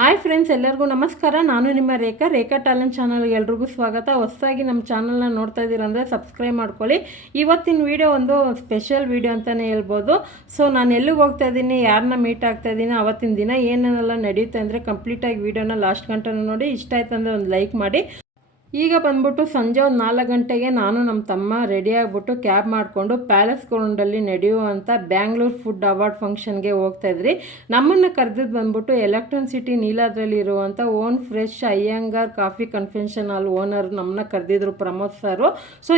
Hi friends, ಎಲ್ಲರಿಗೂ ನಮಸ್ಕಾರ. ನಾನು ನಿಮ್ಮ ರೇಖಾ ಟ್ಯಾಲೆಂಟ್ ಚಾನಲ್ಗೆ ಎಲ್ರಿಗೂ ಸ್ವಾಗತ. ಹೊಸದಾಗಿ ನಮ್ಮ ಚಾನಲ್ನ ನೋಡ್ತಾ ಇದ್ದೀರಂದರೆ ಸಬ್ಸ್ಕ್ರೈಬ್ ಮಾಡ್ಕೊಳ್ಳಿ. ಇವತ್ತಿನ ವಿಡಿಯೋ ಒಂದು ಸ್ಪೆಷಲ್ ವಿಡಿಯೋ ಅಂತಲೇ ಹೇಳ್ಬೋದು. ಸೊ ನಾನು ಎಲ್ಲಿಗೆ ಹೋಗ್ತಾ ಇದ್ದೀನಿ, ಯಾರನ್ನ ಮೀಟ್ ಆಗ್ತಾ ಇದ್ದೀನಿ, ಅವತ್ತಿನ ದಿನ ಏನೇನೆಲ್ಲ ನಡೆಯುತ್ತೆ ಅಂದರೆ ಕಂಪ್ಲೀಟಾಗಿ ವಿಡಿಯೋನ ಲಾಸ್ಟ್ ಗಂಟೆ ನೋಡಿ. ಇಷ್ಟ ಆಯ್ತು ಅಂದರೆ ಒಂದು ಲೈಕ್ ಮಾಡಿ. ಈಗ ಬಂದ್ಬಿಟ್ಟು ಸಂಜೆ ಒಂದು 4 ಗಂಟೆಗೆ ನಾನು ನಮ್ಮ ತಮ್ಮ ರೆಡಿ ಆಗಿಬಿಟ್ಟು ಕ್ಯಾಬ್ ಮಾಡಿಕೊಂಡು ಪ್ಯಾಲೇಸ್ ಗ್ರೌಂಡಲ್ಲಿ ನಡೆಯುವಂಥ ಬ್ಯಾಂಗ್ಳೂರ್ ಫುಡ್ ಅವಾರ್ಡ್ ಫಂಕ್ಷನ್ಗೆ ಹೋಗ್ತಾಯಿದ್ರಿ. ನಮ್ಮನ್ನು ಕರೆದಿದ್ದು ಬಂದ್ಬಿಟ್ಟು ಎಲೆಕ್ಟ್ರಾನ್ ಸಿಟಿ ನೀಲಾದ್ರಲ್ಲಿ ಇರುವಂಥ own fresh Iyengar coffee convention hall owner ನಮ್ಮನ್ನ ಕರೆದಿದ್ರು, ಪ್ರಮೋದ್ ಸರು. ಸೊ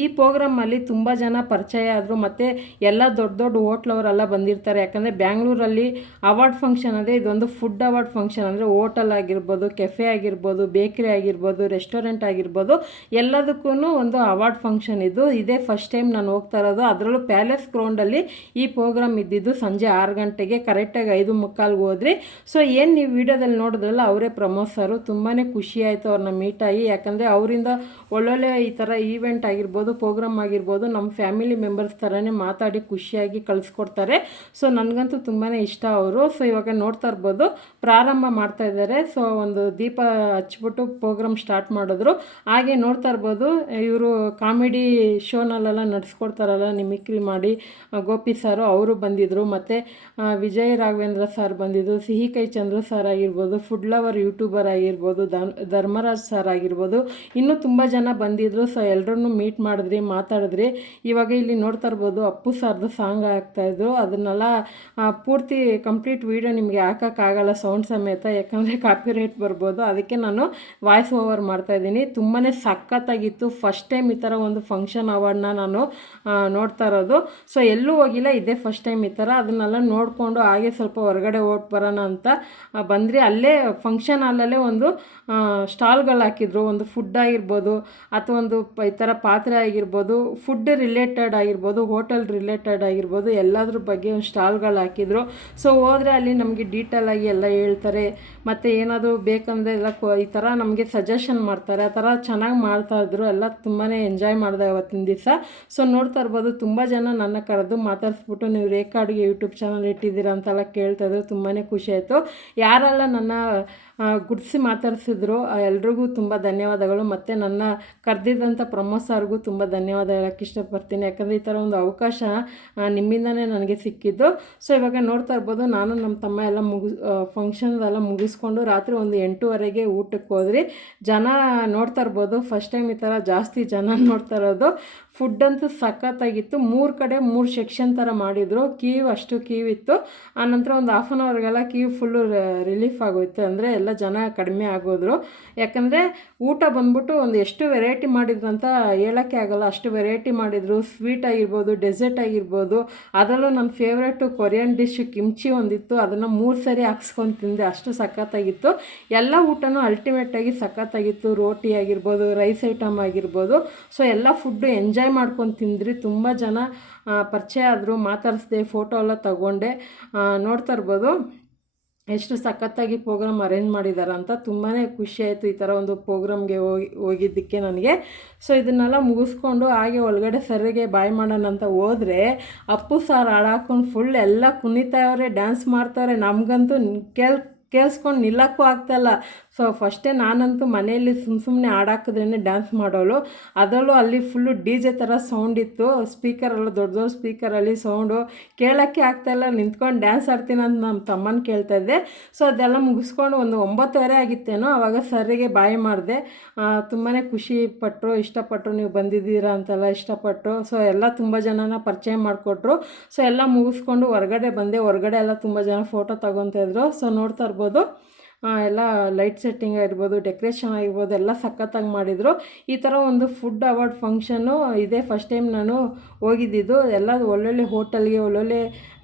ಈ ಪ್ರೋಗ್ರಾಮಲ್ಲಿ ತುಂಬ ಜನ ಪರಿಚಯ ಆದರು. ಮತ್ತು ಎಲ್ಲ ದೊಡ್ಡ ದೊಡ್ಡ ಹೋಟ್ಲವರೆಲ್ಲ ಬಂದಿರ್ತಾರೆ. ಯಾಕಂದರೆ ಬ್ಯಾಂಗ್ಳೂರಲ್ಲಿ ಅವಾರ್ಡ್ ಫಂಕ್ಷನ್ ಅಂದರೆ ಇದೊಂದು ಫುಡ್ ಅವಾರ್ಡ್ ಫಂಕ್ಷನ್. ಅಂದರೆ ಹೋಟೆಲ್ ಆಗಿರ್ಬೋದು, ಕೆಫೆ ಆಗಿರ್ಬೋದು, ಬೇಕ್ರಿ ಆಗಿರ್ಬೋದು, ರೆಸ್ಟೋರೆಂಟ್ ಆಗಿರ್ಬೋದು, ಎಲ್ಲದಕ್ಕೂ ಒಂದು ಅವಾರ್ಡ್ ಫಂಕ್ಷನ್ ಇದು. ಇದೇ ಫಸ್ಟ್ ಟೈಮ್ ನಾನು ಹೋಗ್ತಾ ಇರೋದು. ಅದರಲ್ಲೂ ಪ್ಯಾಲೇಸ್ ಗ್ರೌಂಡಲ್ಲಿ ಈ ಪ್ರೋಗ್ರಾಮ್ ಇದ್ದಿದ್ದು ಸಂಜೆ 6 ಗಂಟೆಗೆ. ಕರೆಕ್ಟಾಗಿ 5:45 ಹೋದ್ರಿ. ಸೊ ಏನು ನೀವು ವಿಡಿಯೋದಲ್ಲಿ ನೋಡಿದ್ರಲ್ಲ, ಅವರೇ ಪ್ರಮೋದ್ ಸರು. ತುಂಬಾ ಖುಷಿ ಆಯಿತು ಅವ್ರನ್ನ ಮೀಟ್ ಆಗಿ. ಯಾಕಂದರೆ ಅವರಿಂದ ಒಳ್ಳೊಳ್ಳೆ ಈ ಥರ ಈವೆಂಟ್ ಆಗಿರ್ಬೋದು, ಪ್ರೋಗ್ರಾಮ್ ಆಗಿರ್ಬೋದು, ನಮ್ಮ ಫ್ಯಾಮಿಲಿ ಮೆಂಬರ್ಸ್ ಥರನೇ ಮಾತಾಡಿ ಖುಷಿಯಾಗಿ ಕಳಿಸ್ಕೊಡ್ತಾರೆ. ಸೊ ನನಗಂತೂ ತುಂಬಾ ಇಷ್ಟ ಅವರು. ಸೊ ಇವಾಗ ನೋಡ್ತಾ ಇರ್ಬೋದು ಪ್ರಾರಂಭ ಮಾಡ್ತಾ ಇದ್ದಾರೆ. ಸೊ ಒಂದು ದೀಪ ಹಚ್ಬಿಟ್ಟು ಪ್ರೋಗ್ರಾಮ್ ಸ್ಟಾರ್ಟ್ ಮಾಡಿದ್ರು. ಹಾಗೆ ನೋಡ್ತಾ ಇರ್ಬೋದು ಇವರು ಕಾಮಿಡಿ ಶೋನಲ್ಲೆಲ್ಲ ನಡೆಸ್ಕೊಡ್ತಾರಲ್ಲ, ನಿಮಿಕ್ರಿ ಮಾಡಿ ಗೋಪಿ ಸಾರು ಅವರು ಬಂದಿದ್ದರು. ಮತ್ತು ವಿಜಯ್ ರಾಘವೇಂದ್ರ ಸರ್ ಬಂದಿದ್ದರು. ಸಿಹಿ ಕೈ ಚಂದ್ರು ಸರ್ ಆಗಿರ್ಬೋದು, ಫುಡ್ ಲವರ್ ಯೂಟ್ಯೂಬರ್ ಆಗಿರ್ಬೋದು, ಧರ್ಮರಾಜ್ ಸರ್ ಆಗಿರ್ಬೋದು, ಇನ್ನೂ ತುಂಬ ಜನ ಬಂದಿದ್ದರು. ಸೊ ಎಲ್ಲರನ್ನೂ ಮೀಟ್ ಮಾಡಿದ್ರಿ, ಮಾತಾಡಿದ್ರಿ. ಇವಾಗ ಇಲ್ಲಿ ನೋಡ್ತಾ ಇರ್ಬೋದು ಅಪ್ಪು ಸರ್ದು ಸಾಂಗ್ ಆಗ್ತಾಯಿದ್ರು. ಅದನ್ನೆಲ್ಲ ಪೂರ್ತಿ ಕಂಪ್ಲೀಟ್ ವೀಡಿಯೋ ನಿಮಗೆ ಹಾಕೋಕ್ಕಾಗಲ್ಲ ಸೌಂಡ್ ಸಮೇತ, ಯಾಕಂದರೆ ಕಾಪಿ ರೈಟ್ ಬರ್ಬೋದು. ಅದಕ್ಕೆ ನಾನು ವಾಯ್ಸ್ ಓವರ್ ಮಾಡ್ತಾಯಿದ್ದೀನಿ. ತುಂಬಾ ಸಖತ್ತಾಗಿತ್ತು. ಫಸ್ಟ್ ಟೈಮ್ ಈ ಥರ ಒಂದು ಫಂಕ್ಷನ್ ಅವಾರ್ಡ್ನ ನಾನು ನೋಡ್ತಾ ಇರೋದು. ಸೊ ಎಲ್ಲೂ ಹೋಗಿಲ್ಲ, ಇದೇ ಫಸ್ಟ್ ಟೈಮ್ ಈ ಥರ. ಅದನ್ನೆಲ್ಲ ನೋಡಿಕೊಂಡು ಹಾಗೆ ಸ್ವಲ್ಪ ಹೊರಗಡೆ ಓಟ್ ಬರೋಣ ಅಂತ ಬಂದ್ರಿ. ಅಲ್ಲೇ ಫಂಕ್ಷನ್ ಹಾಲಲ್ಲೇ ಒಂದು ಸ್ಟಾಲ್ಗಳು ಹಾಕಿದ್ರು. ಒಂದು ಫುಡ್ ಆಗಿರ್ಬೋದು, ಅಥವಾ ಒಂದು ಈ ಥರ ಪಾತ್ರೆ ಆಗಿರ್ಬೋದು, ಫುಡ್ ರಿಲೇಟೆಡ್ ಆಗಿರ್ಬೋದು, ಹೋಟೆಲ್ ರಿಲೇಟೆಡ್ ಆಗಿರ್ಬೋದು, ಎಲ್ಲದ್ರ ಬಗ್ಗೆ ಒಂದು ಸ್ಟಾಲ್ಗಳು ಹಾಕಿದ್ರು. ಸೊ ಹೋದರೆ ಅಲ್ಲಿ ನಮಗೆ ಡೀಟೇಲಾಗಿ ಎಲ್ಲ ಹೇಳ್ತಾರೆ. ಮತ್ತು ಏನಾದರೂ ಬೇಕಂದರೆ ಎಲ್ಲ ಈ ಥರ ನಮಗೆ ಸಜೆಷನ್ ಮಾಡ್ತಾರೆ. ಆ ಥರ ಚೆನ್ನಾಗಿ ಮಾಡ್ತಾಯಿದ್ರು. ಎಲ್ಲ ತುಂಬಾ ಎಂಜಾಯ್ ಮಾಡಿದೆ ಅವತ್ತಿನ ದಿವಸ. ಸೊ ನೋಡ್ತಾ ಇರ್ಬೋದು ತುಂಬ ಜನ ನನ್ನ ಕರೆದು ಮಾತಾಡಿಸ್ಬಿಟ್ಟು ನೀವು ರೇಖಾ ಅಡುಗೆ ಯೂಟ್ಯೂಬ್ ಚಾನಲ್ ಇಟ್ಟಿದ್ದೀರಾ ಅಂತೆಲ್ಲ ಕೇಳ್ತಾಯಿದ್ರು. ತುಂಬಾ ಖುಷಿ ಆಯಿತು. ಯಾರೆಲ್ಲ ನನ್ನ ಗುಡ್ಸಿ ಮಾತಾಡಿಸಿದ್ರು ಎಲ್ರಿಗೂ ತುಂಬ ಧನ್ಯವಾದಗಳು. ಮತ್ತು ನನ್ನ ಕರೆದಿದ್ದಂಥ ಪ್ರಮೋದ್ ಸರ್ಗೂ ತುಂಬ ಧನ್ಯವಾದ ಹೇಳೋಕ್ಕೆ ಇಷ್ಟಪಡ್ತೀನಿ. ಯಾಕಂದರೆ ಈ ಥರ ಒಂದು ಅವಕಾಶ ನಿಮ್ಮಿಂದನೇ ನನಗೆ ಸಿಕ್ಕಿದ್ದು. ಸೊ ಇವಾಗ ನೋಡ್ತಾ ಇರ್ಬೋದು ನಾನು ನಮ್ಮ ತಮ್ಮ ಎಲ್ಲ ಫಂಕ್ಷನ್ದೆಲ್ಲ ಮುಗಿಸ್ಕೊಂಡು ರಾತ್ರಿ ಒಂದು 8:30ಗೆ ಊಟಕ್ಕೆ ಹೋದ್ರಿ. ಜನ ನೋಡ್ತಾ ಇರ್ಬೋದು ಫಸ್ಟ್ ಟೈಮ್ ಈ ಥರ ಜಾಸ್ತಿ ಜನ ನೋಡ್ತಾ ಇರೋದು. ಫುಡ್ ಅಂತೂ ಸಖತ್ತಾಗಿತ್ತು. 3 ಕಡೆ 3 ಸೆಕ್ಷನ್ ಥರ ಮಾಡಿದರು. ಅಷ್ಟು ಇತ್ತು. ಆನಂತರ ಒಂದು 1/2 an hourಗೆಲ್ಲ ಫುಲ್ಲು ರಿಲೀಫ್ ಆಗೋಯ್ತು. ಅಂದರೆ ಎಲ್ಲ ಜನ ಕಡಿಮೆ ಆಗೋದ್ರು. ಯಾಕಂದರೆ ಊಟ ಬಂದ್ಬಿಟ್ಟು ಒಂದು ಎಷ್ಟು ವೆರೈಟಿ ಮಾಡಿದ್ರು ಅಂತ ಹೇಳೋಕ್ಕೆ ಆಗೋಲ್ಲ, ಅಷ್ಟು ವೆರೈಟಿ ಮಾಡಿದರು. ಸ್ವೀಟ್ ಆಗಿರ್ಬೋದು, ಡೆಸರ್ಟ್ ಆಗಿರ್ಬೋದು. ಅದರಲ್ಲೂ ನನ್ನ ಫೇವ್ರೇಟು ಕೊರಿಯನ್ ಡಿಶ್ ಕಿಮ್ಚಿ ಒಂದಿತ್ತು. ಅದನ್ನು 3 ಸರಿ ಹಾಕ್ಸ್ಕೊಂಡು ತಿಂದೆ, ಅಷ್ಟು ಸಖತ್ತಾಗಿತ್ತು. ಎಲ್ಲ ಊಟನೂ ಅಲ್ಟಿಮೇಟಾಗಿ ಸಖತ್ತಾಗಿತ್ತು. ರೋಟಿ ಆಗಿರ್ಬೋದು, ರೈಸ್ ಐಟಮ್ ಆಗಿರ್ಬೋದು. ಸೊ ಎಲ್ಲ ಫುಡ್ಡು ಎಂಜಾಯ್ ಮಾಡ್ಕೊಂಡು ತಿಂದ್ರಿ. ತುಂಬ ಜನ ಪರಿಚಯ ಆದರು, ಮಾತಾಡಿಸ್ದೆ, ಫೋಟೋ ಎಲ್ಲ ತಗೊಂಡೆ. ನೋಡ್ತಾ ಇರ್ಬೋದು ಎಷ್ಟು ಸಖತ್ತಾಗಿ ಪ್ರೋಗ್ರಾಮ್ ಅರೇಂಜ್ ಮಾಡಿದ್ದಾರೆ ಅಂತ. ತುಂಬಾ ಖುಷಿ ಆಯಿತು ಈ ಥರ ಒಂದು ಪ್ರೋಗ್ರಾಮ್ಗೆ ಹೋಗಿದ್ದಕ್ಕೆ ನನಗೆ. ಸೊ ಇದನ್ನೆಲ್ಲ ಮುಗಿಸ್ಕೊಂಡು ಹಾಗೆ ಒಳಗಡೆ ಸರಿಗೆ ಬಾಯ್ ಮಾಡೋಣ ಅಂತ ಹೋದರೆ ಅಪ್ಪು ಸಾರ್ ಹಾಡಾಕೊಂಡು ಫುಲ್ ಎಲ್ಲ ಕುಣಿತಾವ್ರೆ, ಡ್ಯಾನ್ಸ್ ಮಾಡ್ತಾವ್ರೆ. ನಮಗಂತೂ ಕೇಳಿಸ್ಕೊಂಡು ನಿಲ್ಲಕ್ಕೂ ಆಗ್ತಾಯಿಲ್ಲ. ಸೊ ಫಸ್ಟೇ ನಾನಂತೂ ಮನೆಯಲ್ಲಿ ಸುಮ್ಮನೆ ಹಾಡಾಕಿದ್ರೇ ಡ್ಯಾನ್ಸ್ ಮಾಡೋಳು. ಅದರಲ್ಲೂ ಅಲ್ಲಿ ಫುಲ್ಲು DJ ಥರ ಸೌಂಡ್ ಇತ್ತು. ಸ್ಪೀಕರೆಲ್ಲ ದೊಡ್ಡ ದೊಡ್ಡ ಸ್ಪೀಕರಲ್ಲಿ ಸೌಂಡು ಕೇಳೋಕ್ಕೆ ಆಗ್ತಾಯಿಲ್ಲ. ನಿಂತ್ಕೊಂಡು ಡ್ಯಾನ್ಸ್ ಆಡ್ತೀನಿ ಅಂತ ನಮ್ಮ ತಮ್ಮನ ಕೇಳ್ತಾಯಿದ್ದೆ. ಸೊ ಅದೆಲ್ಲ ಮುಗಿಸ್ಕೊಂಡು ಒಂದು 9:30 ಆಗಿತ್ತೇನೋ ಆವಾಗ ಸರಿಗೆ ಬಾಯ್ ಮಾಡಿದೆ. ತುಂಬಾ ಖುಷಿಪಟ್ಟರು, ಇಷ್ಟಪಟ್ಟರು, ನೀವು ಬಂದಿದ್ದೀರಾ ಅಂತೆಲ್ಲ ಇಷ್ಟಪಟ್ಟರು. ಸೊ ಎಲ್ಲ ತುಂಬ ಜನನ ಪರಿಚಯ ಮಾಡಿಕೊಟ್ರು. ಸೊ ಎಲ್ಲ ಮುಗಿಸ್ಕೊಂಡು ಹೊರಗಡೆ ಬಂದೆ. ಹೊರಗಡೆ ಎಲ್ಲ ತುಂಬ ಜನ ಫೋಟೋ ತಗೊತಾಯಿದ್ರು. ಸೊ ನೋಡ್ತಾ ಇರ್ಬೋದು ಎಲ್ಲ ಲೈಟ್ ಸೆಟ್ಟಿಂಗ್ ಆಗಿರ್ಬೋದು, ಡೆಕೋರೇಷನ್ ಆಗಿರ್ಬೋದು, ಎಲ್ಲ ಸಖತ್ತಾಗಿ ಮಾಡಿದರು. ಈ ಥರ ಒಂದು ಫುಡ್ ಅವಾರ್ಡ್ ಫಂಕ್ಷನ್ನು ಇದೇ ಫಸ್ಟ್ ಟೈಮ್ ನಾನು ಹೋಗಿದ್ದಿದ್ದು. ಎಲ್ಲ ಒಳ್ಳೊಳ್ಳೆ ಹೋಟೆಲ್ಗೆ, ಒಳ್ಳೊಳ್ಳೆ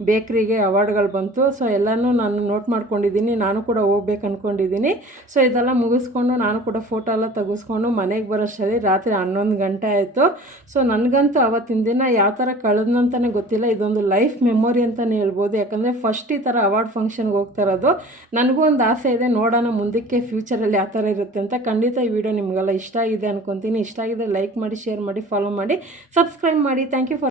ಬೇಕ್ರಿಗೆ ಅವಾರ್ಡ್ಗಳು ಬಂತು. ಸೊ ಎಲ್ಲನೂ ನಾನು ನೋಟ್ ಮಾಡ್ಕೊಂಡಿದ್ದೀನಿ. ನಾನು ಕೂಡ ಹೋಗ್ಬೇಕು ಅಂದ್ಕೊಂಡಿದ್ದೀನಿ. ಸೊ ಇದೆಲ್ಲ ಮುಗಿಸ್ಕೊಂಡು ನಾನು ಕೂಡ ಫೋಟೋ ಎಲ್ಲ ತೆಗೆಸ್ಕೊಂಡು ಮನೆಗೆ ಬರೋಷ್ಟರಲ್ಲಿ ರಾತ್ರಿ 11 ಗಂಟೆ ಆಯಿತು. ಸೊ ನನಗಂತೂ ಆವತ್ತಿನ ದಿನ ಯಾವ ಥರ ಕಳೆದಂತಲೇ ಗೊತ್ತಿಲ್ಲ. ಇದೊಂದು ಲೈಫ್ ಮೆಮೊರಿ ಅಂತಲೇ ಹೇಳ್ಬೋದು. ಯಾಕಂದರೆ ಫಸ್ಟ್ ಈ ಥರ ಅವಾರ್ಡ್ ಫಂಕ್ಷನ್ಗೆ ಹೋಗ್ತಾ ಇರೋದು. ನನಗೂ ಒಂದು ಆಸೆ ಇದೆ, ನೋಡೋಣ ಮುಂದಕ್ಕೆ ಫ್ಯೂಚರಲ್ಲಿ ಯಾವ ಥರ ಇರುತ್ತೆ ಅಂತ. ಖಂಡಿತ ಈ ವಿಡಿಯೋ ನಿಮಗೆಲ್ಲ ಇಷ್ಟ ಆಗಿದೆ ಅನ್ಕೊತೀನಿ. ಇಷ್ಟ ಆಗಿದ್ರೆ ಲೈಕ್ ಮಾಡಿ, ಶೇರ್ ಮಾಡಿ, ಫಾಲೋ ಮಾಡಿ, ಸಬ್ಸ್ಕ್ರೈಬ್ ಮಾಡಿ. Thank you for